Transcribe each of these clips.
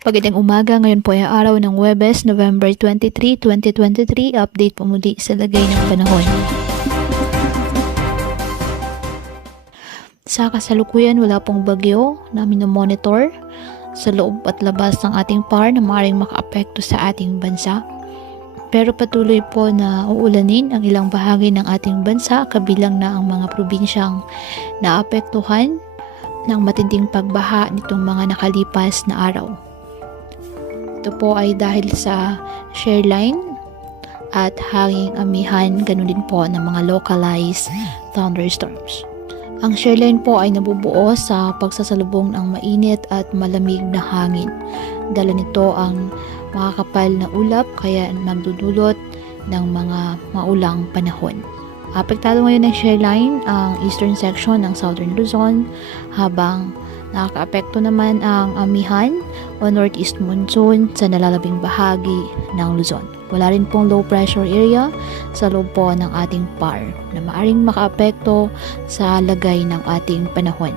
Magandang umaga, ngayon po ay araw ng Huwebes, November 23, 2023. Update po muli sa lagay ng panahon. Sa kasalukuyan, wala pong bagyo na minomonitor sa loob at labas ng ating PAR na maaaring makaapekto sa ating bansa. Pero patuloy po na uulanin ang ilang bahagi ng ating bansa, kabilang na ang mga probinsyang naapektuhan ng matinding pagbaha nitong mga nakalipas na araw. Ito po ay dahil sa shear line at hanging amihan, ganun din po ng mga localized thunderstorms. Ang shear line po ay nabubuo sa pagsasalubong ng mainit at malamig na hangin. Dala nito ang makakapal na ulap kaya magdudulot ng mga maulang panahon. Apektado ngayon ng shear line ang eastern section ng southern Luzon, habang nakakaapekto naman ang amihan o northeast monsoon sa nalalabing bahagi ng Luzon. Wala rin pong low pressure area sa loob po ng ating PAR na maaring makaapekto sa lagay ng ating panahon.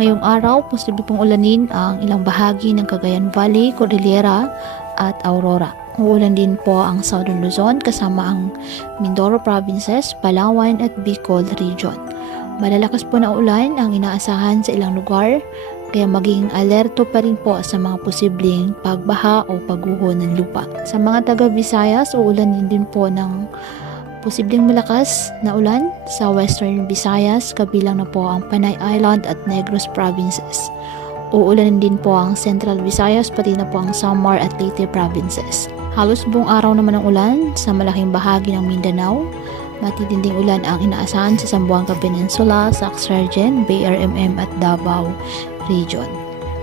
Ngayong araw, posible pong ulanin ang ilang bahagi ng Cagayan Valley, Cordillera at Aurora. Uulan din po ang Southern Luzon kasama ang Mindoro Provinces, Palawan at Bicol Region. Malalakas po na ulan ang inaasahan sa ilang lugar, kaya maging alerto pa rin po sa mga posibleng pagbaha o pagguho ng lupa. Sa mga taga Visayas, uulan din po ng posibleng malakas na ulan sa Western Visayas, kabilang na po ang Panay Island at Negros Provinces. Uulan din po ang Central Visayas, pati na po ang Samar at Leyte Provinces. Halos buong araw naman ang ulan sa malaking bahagi ng Mindanao. Matitinding ulan ang inaasahan sa Zamboanga Peninsula, Sac-Sargent, BRMM at Davao Region.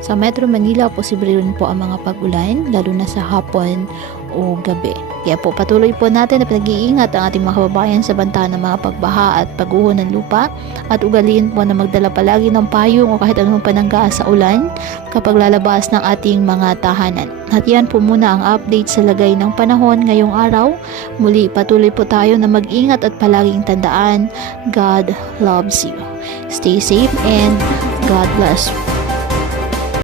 Sa Metro Manila, posible rin po ang mga pag-ulan, lalo na sa hapon o gabi. Kaya po patuloy po natin na pinag-iingat ang ating mga kababayan sa banta ng mga pagbaha at pagguho ng lupa, at ugaliin po na magdala palagi ng payong o kahit anong panangga sa ulan kapag lalabas ng ating mga tahanan. At yan po muna ang update sa lagay ng panahon ngayong araw. Muli patuloy po tayo na mag-ingat at palaging tandaan, God loves you. Stay safe and God bless.